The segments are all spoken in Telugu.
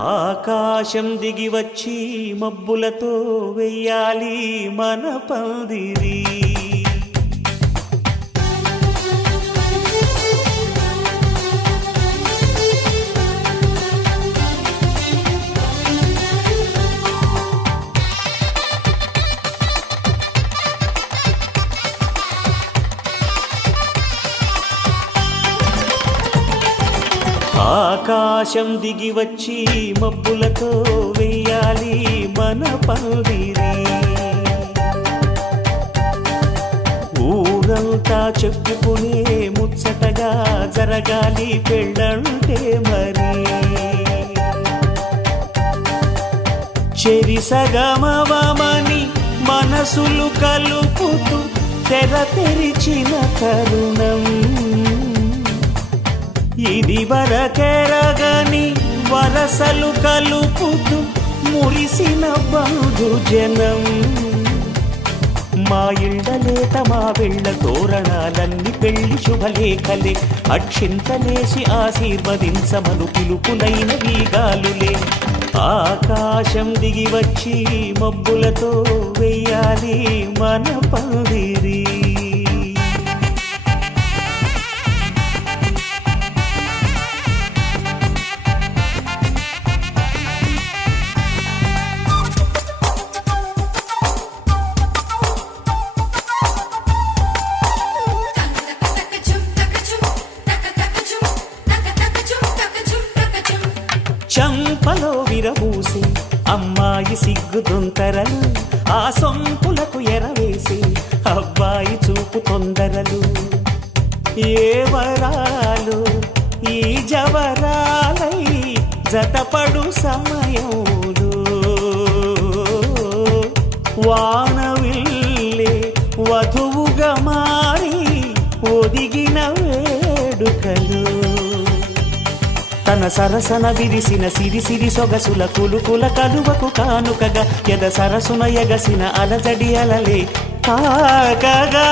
ఆకాశం దిగి వచ్చి మబ్బులతో వెయ్యాలి మన పందిరి. ఆకాశం దిగి వచ్చి మబ్బులతో వెయ్యాలి మన పందిరి. ఊరంతా చెప్పుకునే ముచ్చటగా జరగాలి పెళ్ళంటే మరి. చెరిసగమవమని మనసులు కలుపుతూ తెర తెరిచిన తరుణం. ఇది వరకెరగని వరసలు కలుపుతూ మురిసిన బంధుజనం. మా ఇళ్ళలేత మా వెళ్ళ తోరణాలన్నీ పెళ్లి శుభలేఖలే. అక్షింతలేసి ఆశీర్వదించమను పిలుపులైన వీగాలులే. ఆకాశం దిగి వచ్చి మబ్బులతో వెయ్యాలి మన పందిరి. చంపలో విరబూసి అమ్మాయి సిగ్గుదొంతరలు. ఆ సొంపులకు ఎరవేసి అబ్బాయి చూపు తొందరలు. ఏ వరాలు ఈ జవరాలై జతపడు సమయంలో. వానవిల్లే వధువుగా మారి ఒదిగిన వేడుకలు. తన సరసన విరిసిన సిరిసిరి సొగసుల కులుకుల కలువకు కానుకగా ఎద సరసున ఎగసిన అలజడి అలలే తాకగా.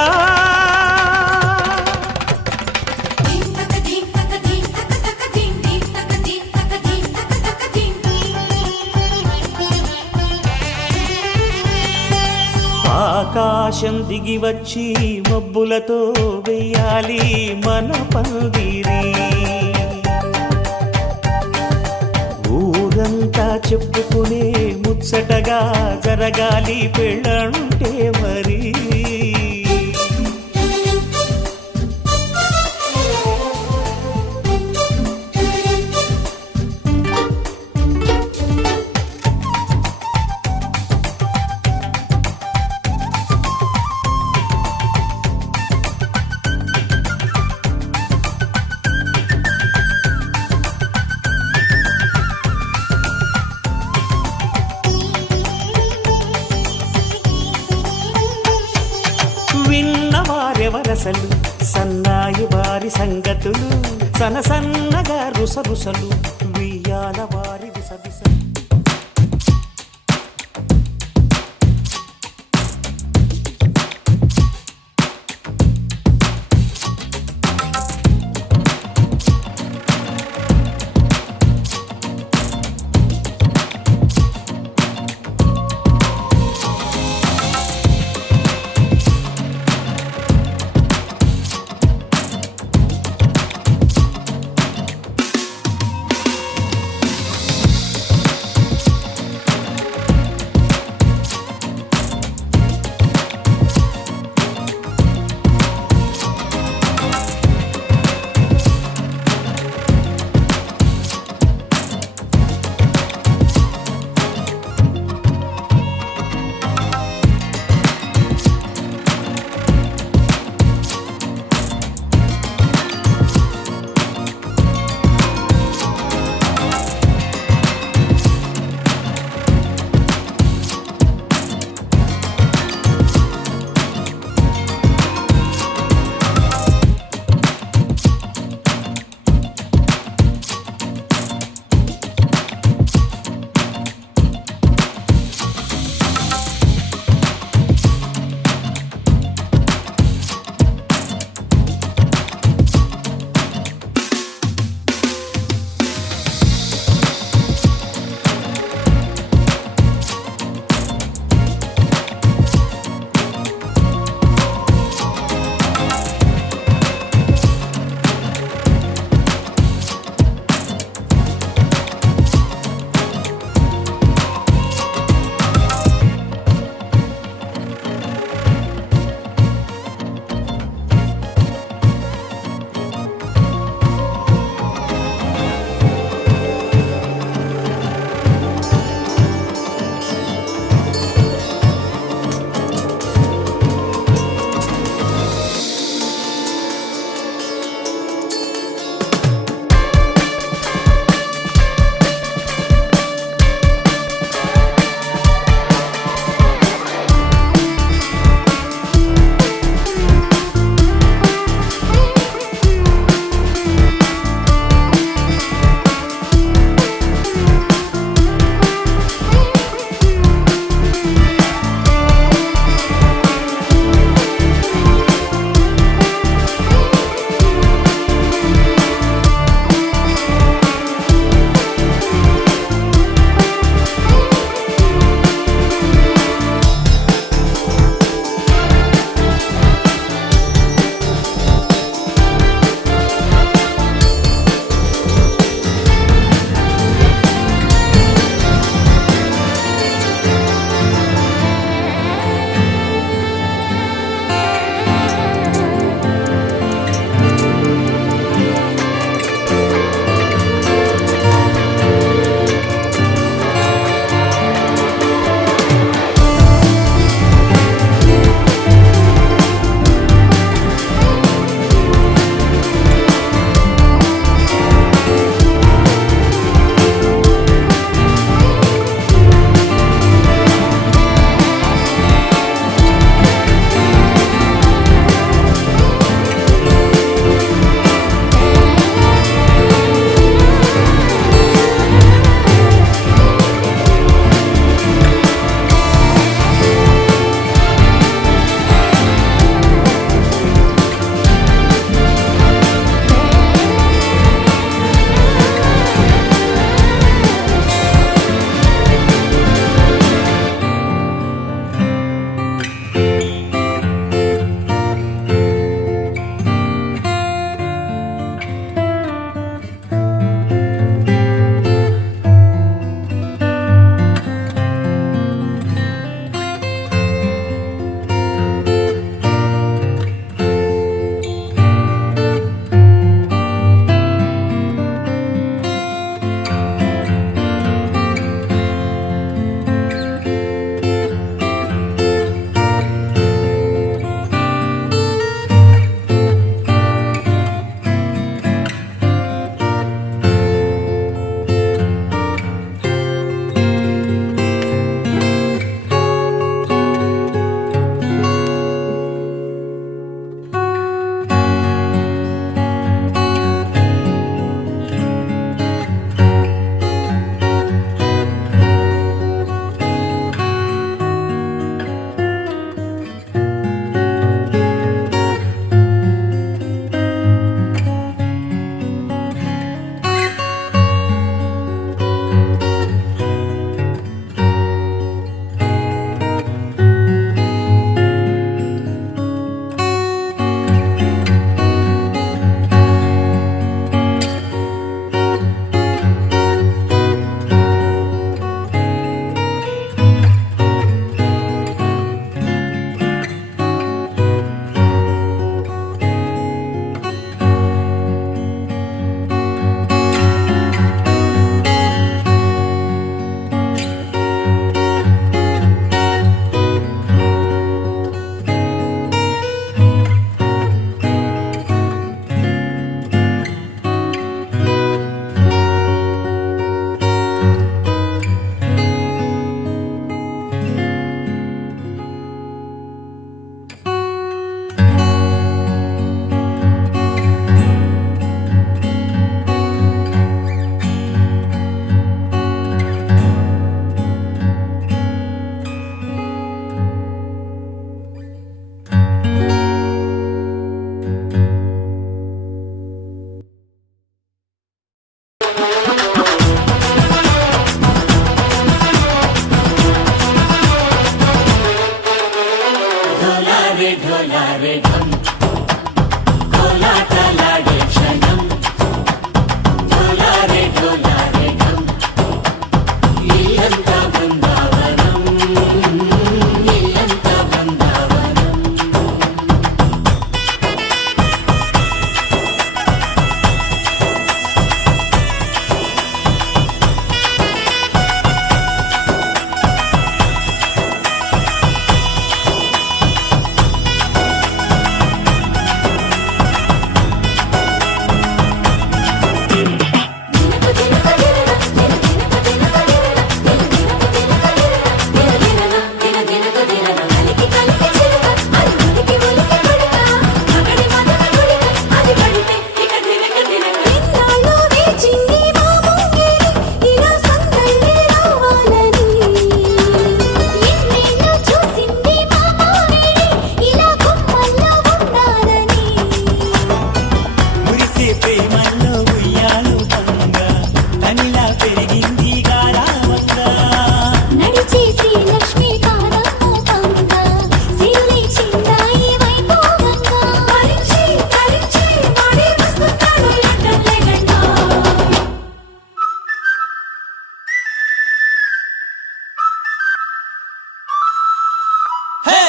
ఆకాశం దిగి వచ్చి మబ్బులతో వెయ్యాలి మన పందిరి. ఊరంతా చెప్పుకునే ముచ్చటగా జరగాలి పెళ్ళంటే మరి. విన్నవారెవరసలు సన్నాయి వారి సంగతులు. సనసన్నగా రుసరుసలు వియ్యాల వారి విసవిసలు.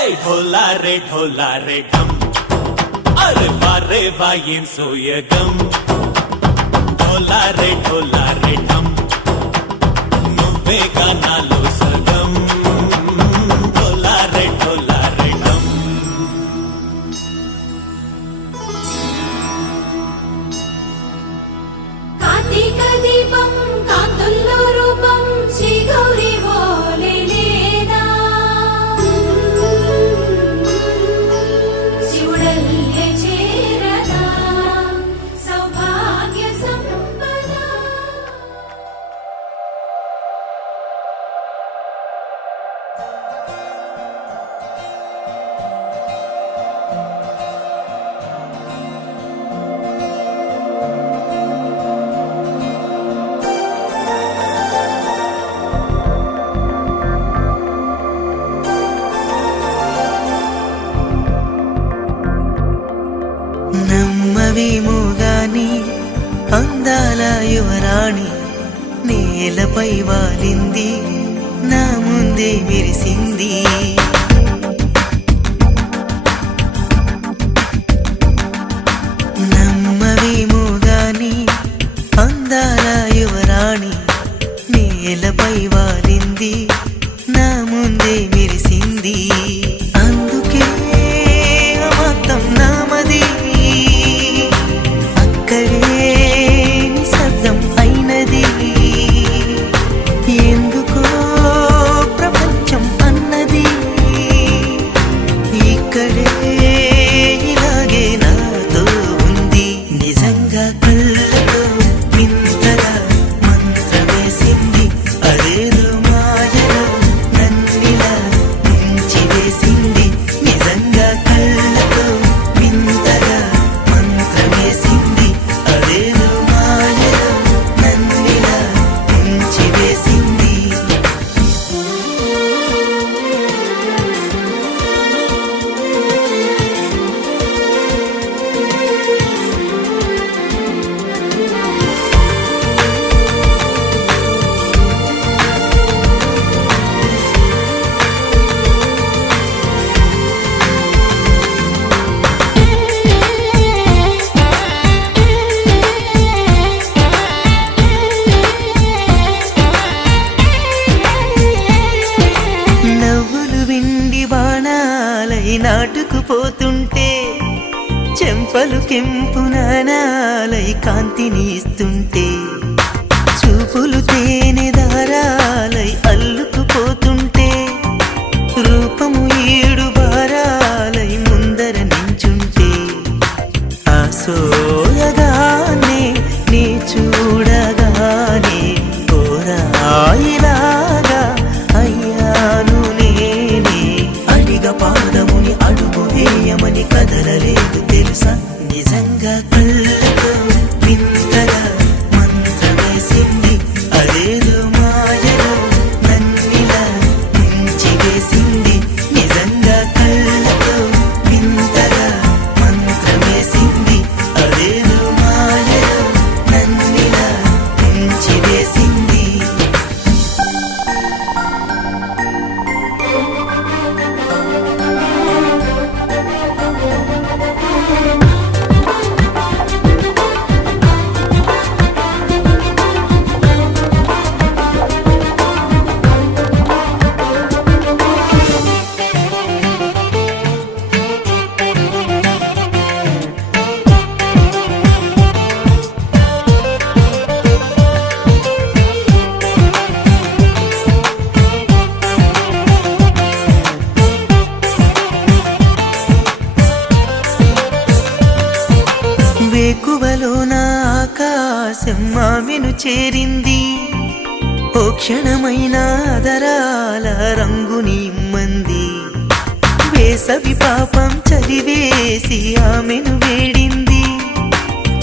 ढोला रे ढम अरे वारे वाइन सोयगम ढोला रे ढम నువ్వే గానాలో సర్గం ढोला रे ढम కార్తీక దీపం కాంతుల్లో రూపం శ్రీ గౌరీ ఓలే లేదా శివుడల్లే చేరదా సౌభాగ్య సంపద నమ్మవేమో గాని అందాల యువరాణి నేలపై వాలింది నా ముందే మెరిసింది నమ్మవేమో గాని అందాల యువరాణి నేలపై వాలింది నా ముందే మెరిసింది అందుకే మొత్తం నామది అక్కడే నిశ్శబ్దం అయినది ఎందుకో ప్రపంచం అన్నది ఇక్కడే ఇలాగే నాతో ఉంది నిజంగా కళ్ళతో వింతగా మంత్రమేసింది అదేదో మాయలో నన్నిలా ముంచి వేసింది నిజంగా కళ్ళతో వింతగా మంత్రమేసింది అదేదో మాయలో నన్నిలా ముంచి వేసింది నవ్వులు విండి బాణాలై నాటుకుపోతుంటే చెంపలు కెంపు నాణాలై కాంతిని ఇస్తుంటే చూపులు తేనె దారాలై అల్లుకుపోతుంటే రూపము ఏడు బారాలై ముందర నించుంటే ఆ సోయగానే నీ చూడగానే కోరాయిలాగా అయ్యాను నేనే అడిగ పాదముని అడుగు వేయమని కదలలేదు తెలుసా నిజంగా కళ్ళతో వింతగా మంత్రమేసింది అదేదో మాయలో నన్నిలా ముంచి వేసింది నిజంగా కళ్ళతో వింతగా మంత్రమేసింది అదేదో మాయలో నన్నిలా ముంచి వేసింది వేకువలో నా ఆకాశం ఆమెను చేరింది ఓ క్షణమైన ఆదరాల రంగుని ఇమ్మంది వేసవి పాపం చలివేసి ఆమెను వేడింది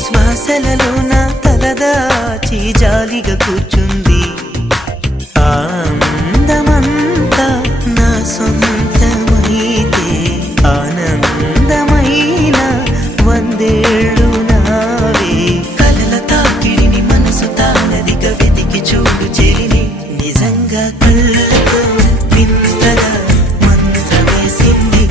శ్వాసలలో నా తలదాచి జాలిగా కూర్చుంది ఆ అందమంతా నా సొంతమైతే ఆనందమైన వందేళ్ళు నావే కలల తాకిడిని మనసు తానదిగా వెతికి చూడు చెలిని నిజంగా కళ్ళతో వింతగా మంత్రమేసింది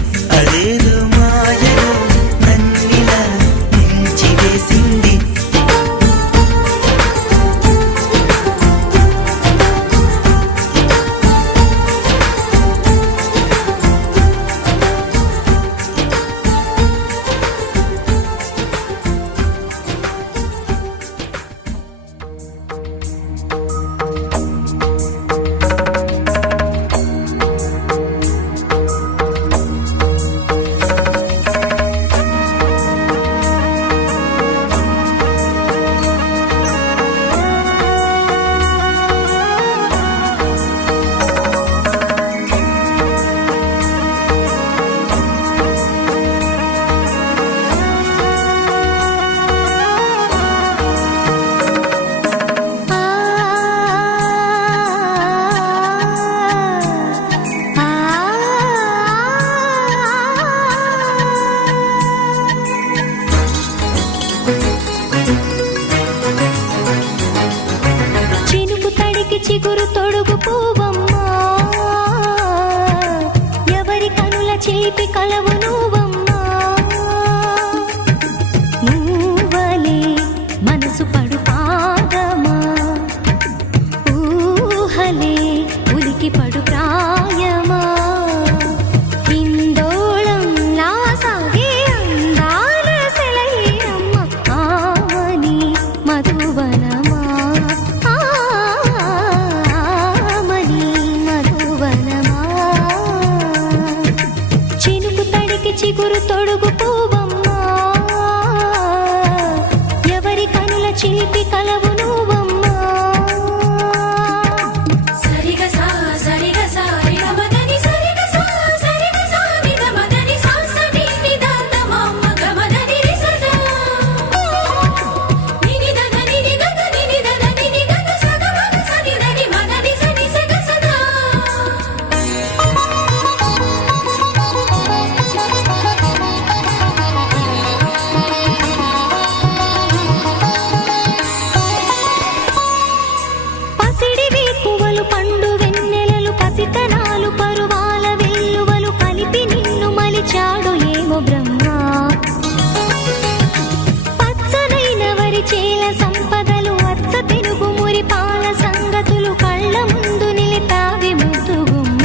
తొడుగు పువ్వమ్మా ఎవరి కనుల చిలిపి కలవు నువ్వమ్మా నువ్వలే మనసు పడు పాదమా ఊహలే ఉలికి పడు ప్రాయమా ఇందోళంలా సాగే అందాల సెలయేరమ్మ ఆమని మధువనమా ఆమని మధువనమా చినుకు తడికి చిగురు తొడుగు పువ్వమ్మా ఎవరి కనుల చిలిపి కలవు నువ్వమ్మా సరిగసా సరిగసా రిగమదని సరిగసా సరిగసా నిదమదని సాసని నిదాత మామ గమదని రిసదా నినిదన నినిదన నినిదన నినిదన సగమగ సనిదని మదని సని సగసదా పసిడి వేకువలు పండు వెన్నెలలు పసితనాలు పరువాల వెల్లువలు కలిపి నిన్ను మలిచాడు ఏమో బ్రహ్మ పచ్చనైన వరి చేల సంపదలు అచ్చ తెలుగు మురి పాల సంగతులు కళ్ళ ముందు నిలితావి ముద్దుగుమ్మ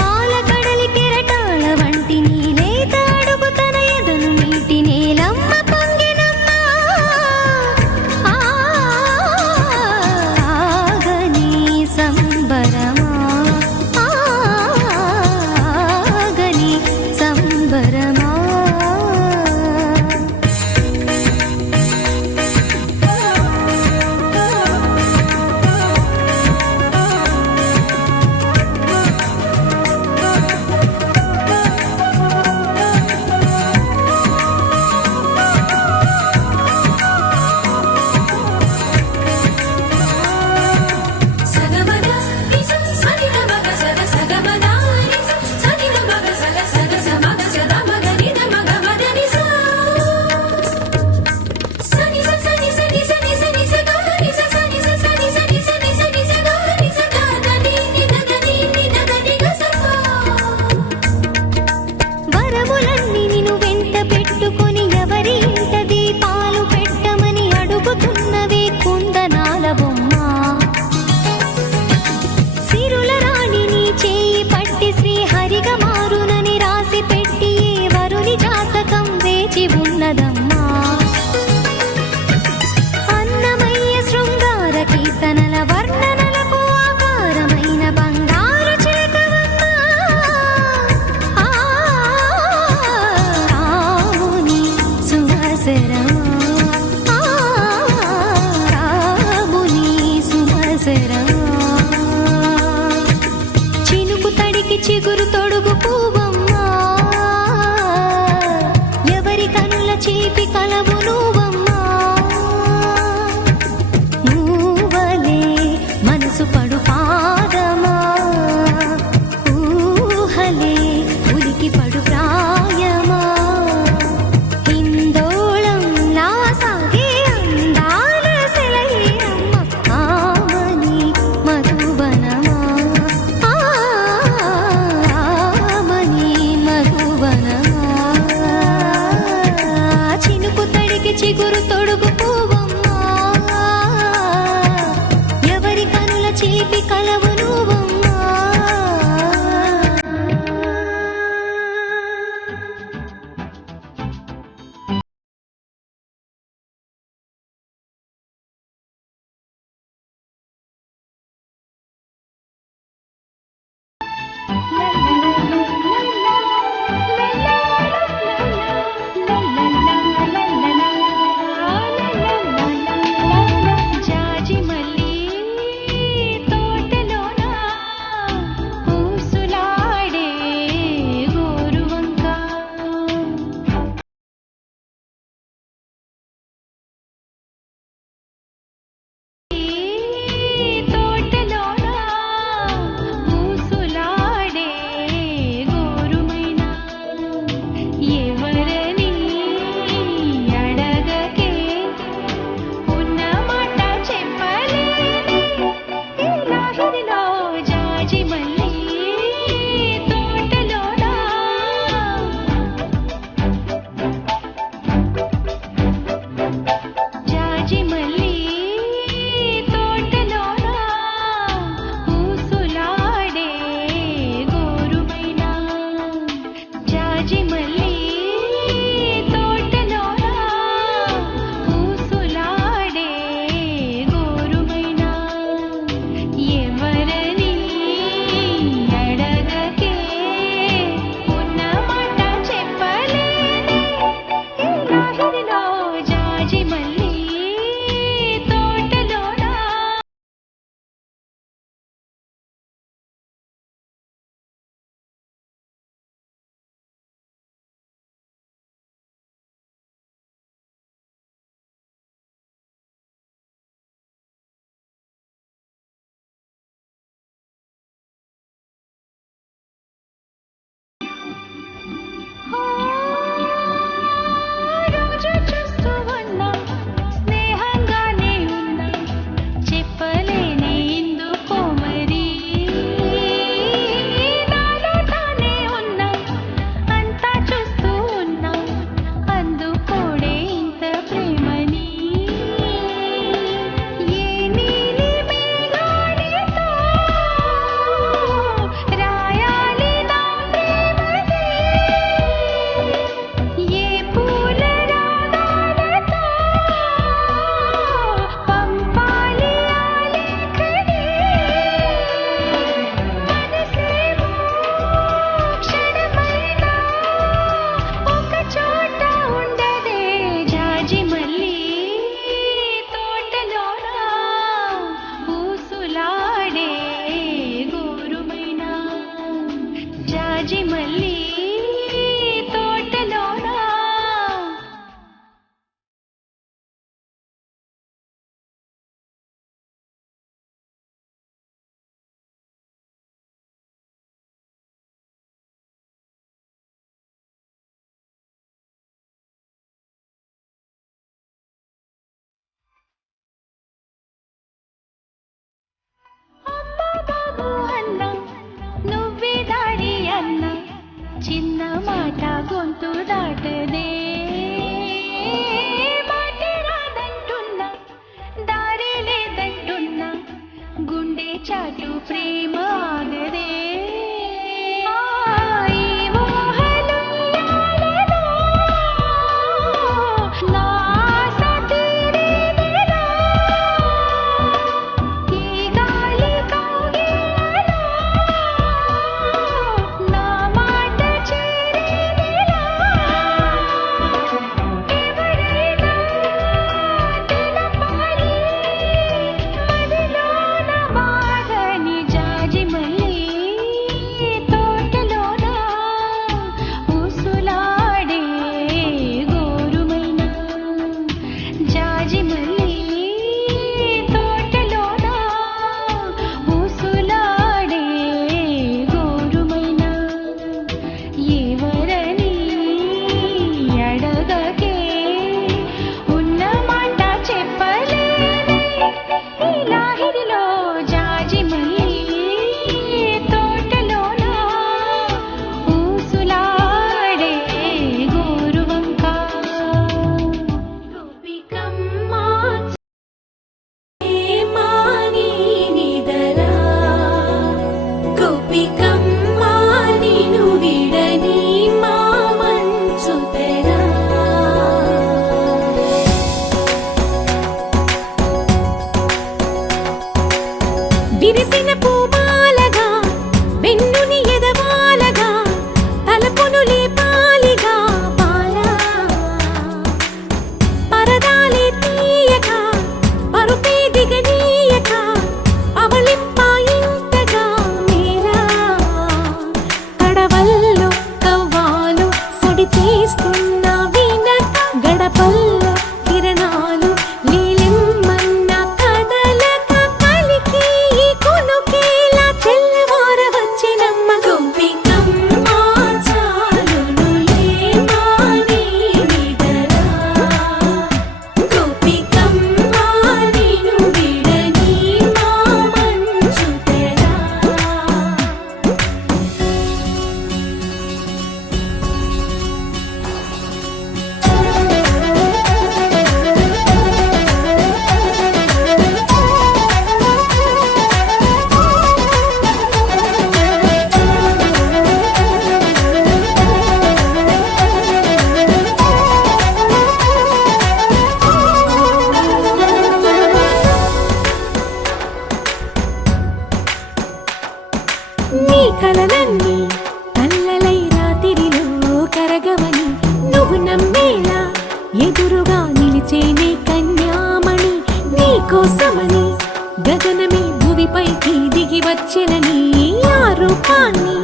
పాల కడలి కెరటాల వంటి నీలేత అడుగు తన ఎదను నీటి నేలమ్మ పొంగినమ్మ ఆగని సంబరమా ఆగని సంబరమా సగమగ చిన్న మాట గొంతు దాటదే మాట రాదంటున్నా దారి లేదంటున్నా గుండె చాటు ప్రేమ ఆగదే ఈ ఊహలుయ్యాలలో నా ఆశ తీరేదెలా ఈ గాలి కౌగిళ్ళలో నా మాట చేరేదెలా ఎవరైనా తెలపాలి మదిలోన బాధని జాజి మళ్ళీ తోటలోన ఊసులాడే గోరుమైన జాజి మళ్ళీ తోటలోన ఊసులాడే గోరుమైన ఎవరని అడగకే ఉన్న మాట చెప్పలేని ఈ లాహిరిలో జాజి మళ్ళీ తోటలోన ఊసులాడే గోరువంక గోపికమ్మ మాని నిదరా గోపికమ్మ నిను విడని మా మంచు తెరా విరిసిన పూమాలగా వెన్నుని ఎదవాలగా తలపును లేపాలిగా బాలా పరదాలే తీయక పరుపే దిగనీయక అవలింపాయింతగా మేరా కడవల్లో కవ్వాలు సడి తీస్తున్న వీణత గడపల్లో కిరణాలు లీలెమ్మన్న కదలక కలికి ఈ కొనుకేలా తెల్లవార వచ్చినమ్మ గోపికమ్మ చాలునులే మాని నిదరా గోపికమ్మ నిను విడని మా మంచు తెరా నీ కలలన్నీ కల్లలై రాత్రిలో కరగవని నువ్వు నమ్మేలా ఎదురుగా నిలిచేనే కన్యామణి నీ కోసమని గగనమే భువిపైకి దిగి వచ్చెనని ఆ రూపాన్ని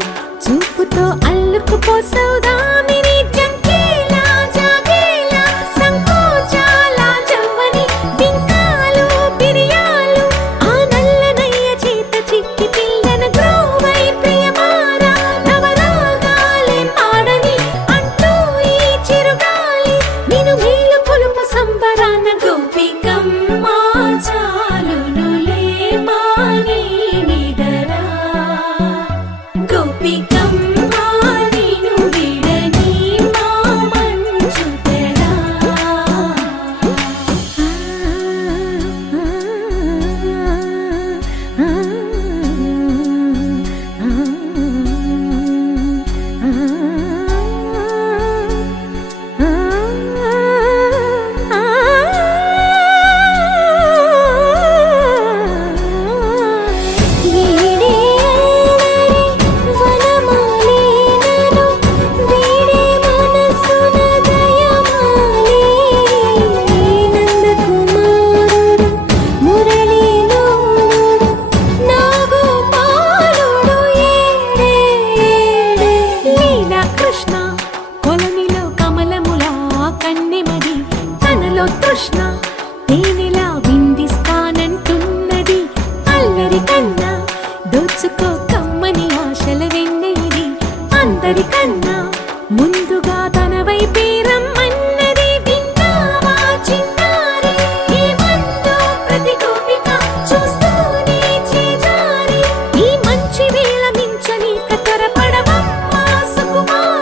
చూపుతో అల్లుకుపోసౌదామిని జంకేలా జాగేలా సంకోచాల జవ్వని బింకాలు బిరియాలు ఆ నల్లనయ్య చేత చిక్కి పిల్లన గ్రోవై ప్రియమారా నవరాగాలే పాడని అంటూ ఈ చిరుగాలి నిన్ను మేలు కొలుపు సంబరాన గోపికమ్మ చాలునులే మాని నిదరా గోపికమ్మ నిను విడని మా మంచు తెరా వీడే అల్లరి వనమాలినను వీడే మనసున దయమాలి నందకుమారుడు మురళీలోలుడు నాగోపాలుడు ఏడే లీలా కృష్ణ కొలనిలో కమలములా కన్నెమది తనలో తృష్ణ తేనెలా విందిస్తానంటున్నది అల్లరి కన్నా దోచుకో కమ్మని ఆశల వెన్నెయిది అందరికన్నా ముందుగా తన వైపే రమ్మన్నది విన్నావా చిన్నారి ఏమందో ప్రతి గోపిక చూస్తూనే చేజారి ఈ మంచి వేళ మించని కతరపడవమ్మా సుకుమారి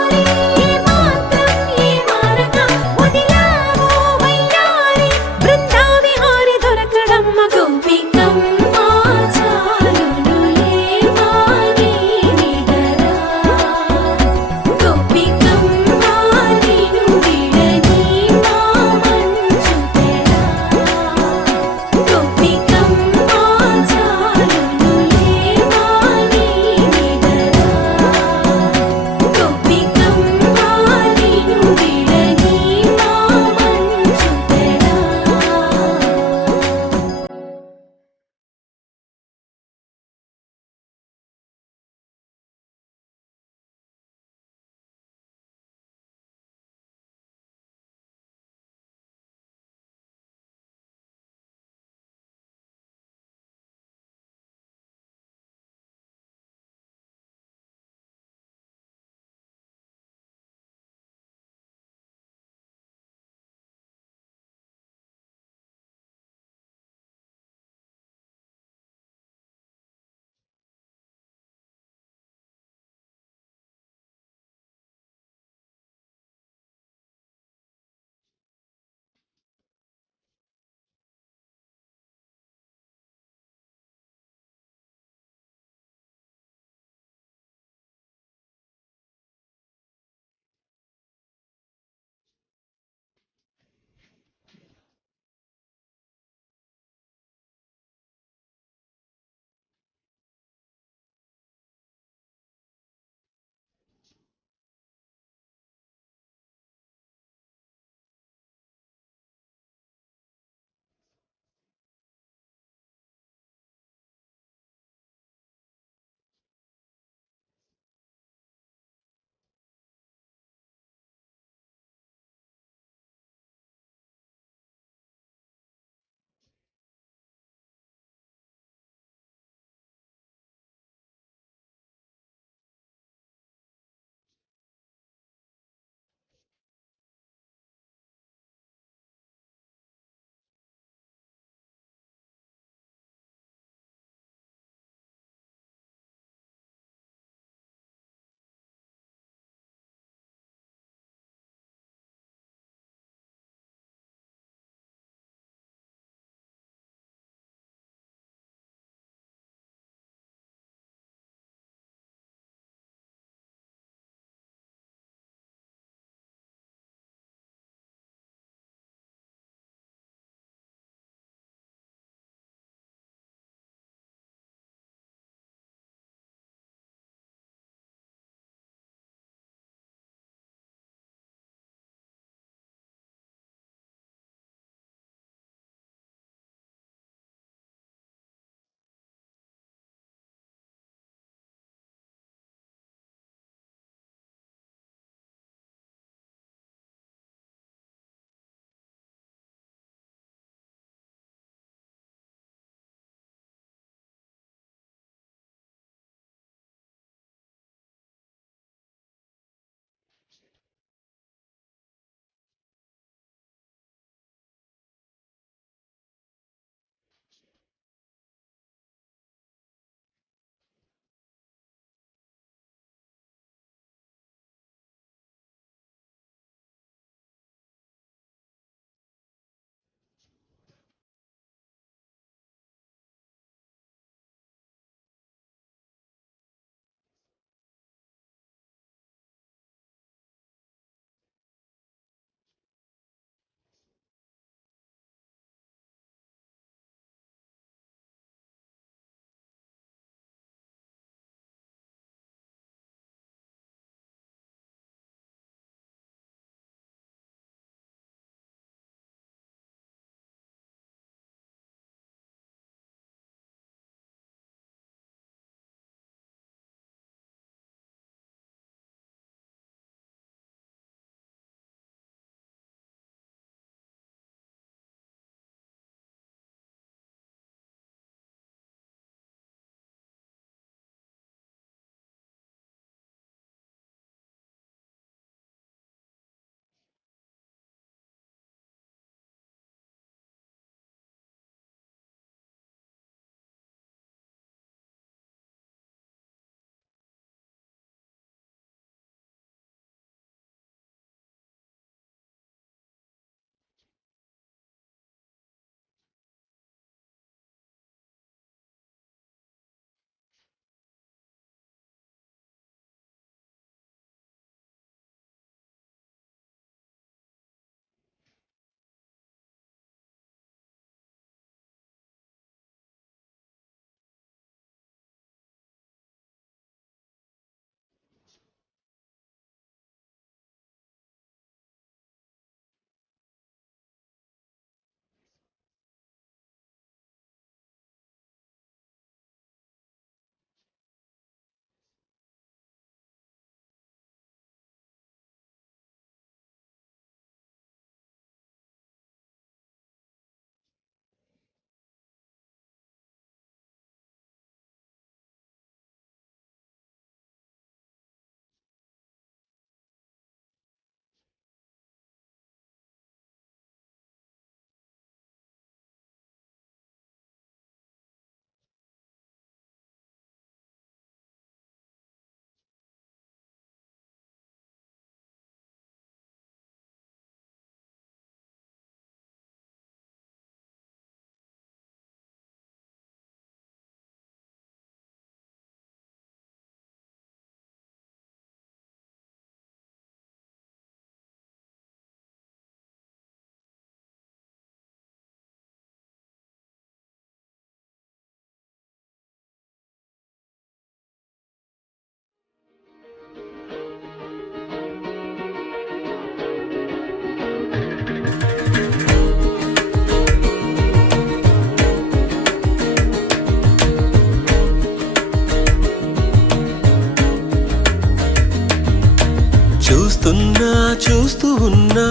చూస్తున్నా చూస్తూ ఉన్నా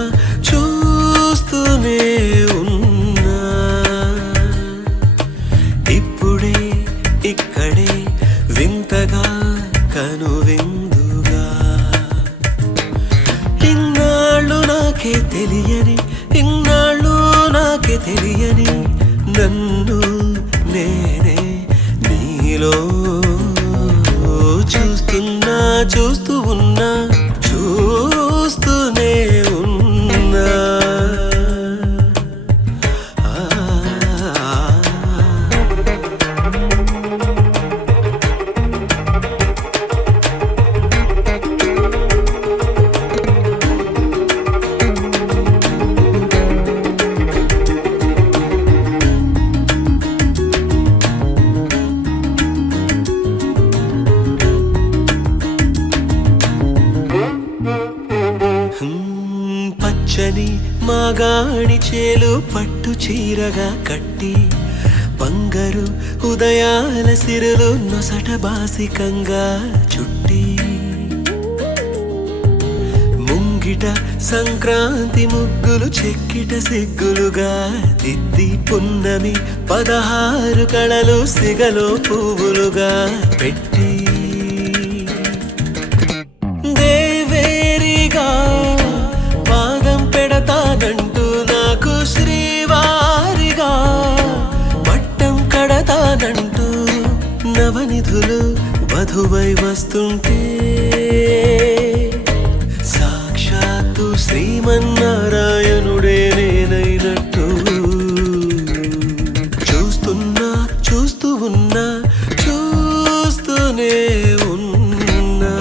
చూస్తూనే ఉన్నా ఇప్పుడే ఇక్కడే వింతగా కనువిందుగా ఇన్నాళ్ళు నాకే తెలియని ఇన్నాళ్ళు నాకే తెలియని నన్ను నేనే నీలో చూస్తున్నా చూస్తూ ఉన్నా చూస్తూనే ఉన్నా పచ్చని మాగాణి చేలు పట్టు చీరగా కట్టి బంగారు ఉదయాల సిరులు నొసట బాసికంగా చుట్టి ముంగిట సంక్రాంతి ముగ్గులు చెక్కిట సిగ్గులుగా దిద్ది పున్నమి 16 కళలు సిగలో పువ్వులుగా పెట్టి దేవేరిగా పాదం పెడతానంటూ నాకు శ్రీవారిగా పట్టం కడతానంటూ నవనిధులు వధువై వస్తుంటే సాక్షాత్తు శ్రీమన్నారాయణుడే నేనైనట్టు చూస్తున్నా చూస్తూ ఉన్నా చూస్తూనే ఉన్నా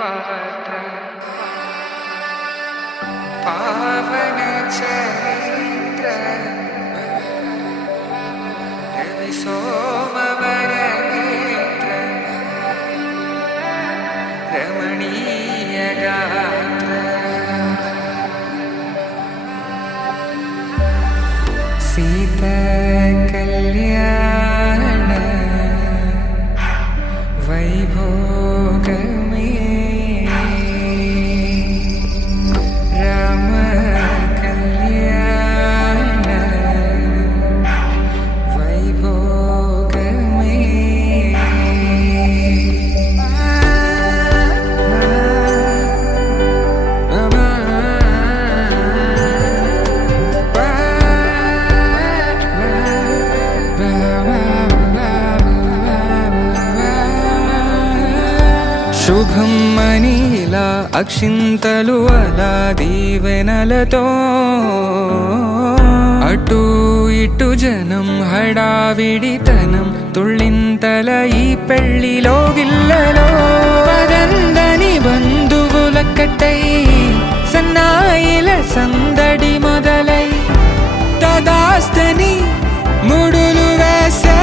పాత్ర పావన చరిత్ర రవి సోమవర నేత్ర రమణీయ గాత్ర సీత కళ్యాణ వైభోగమే రామ కళ్యాణ వైభోగమే శుభం మనీలా అక్షింతలు అలా దీవెనలతో అటు ఇటు జనం హడావిడితనం తుళ్ళింతల ఈ పెళ్లిలో గిల్లలో పదందని బంధువుల కట్టై సన్నాయిల సందడి మొదలై తదాస్తని ముడులు వేసే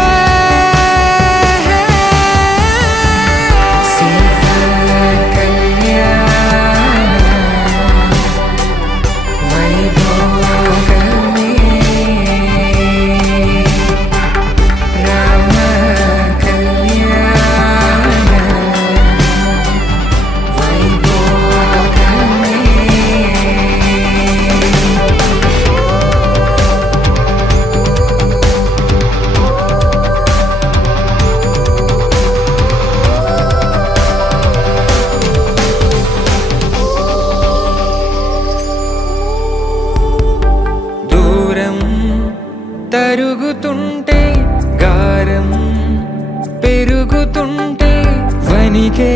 తరుగుతుంటే గారం పెరుగుతుంటే వనికే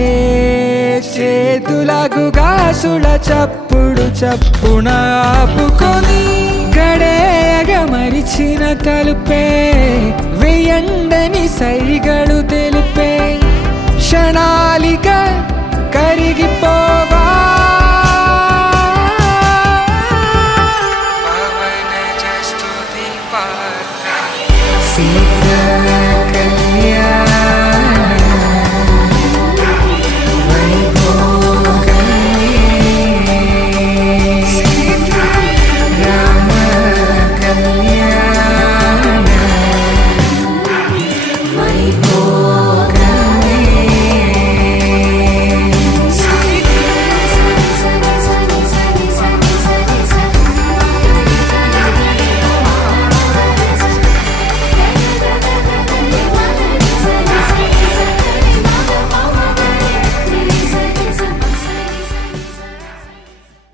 చేతులకు గాసుల చప్పుడు చప్పున ఆపుకొని గడేయగ మరిచిన తలుపే వేయండని సైగడు తెలిపే క్షణాలిక కరిగిపో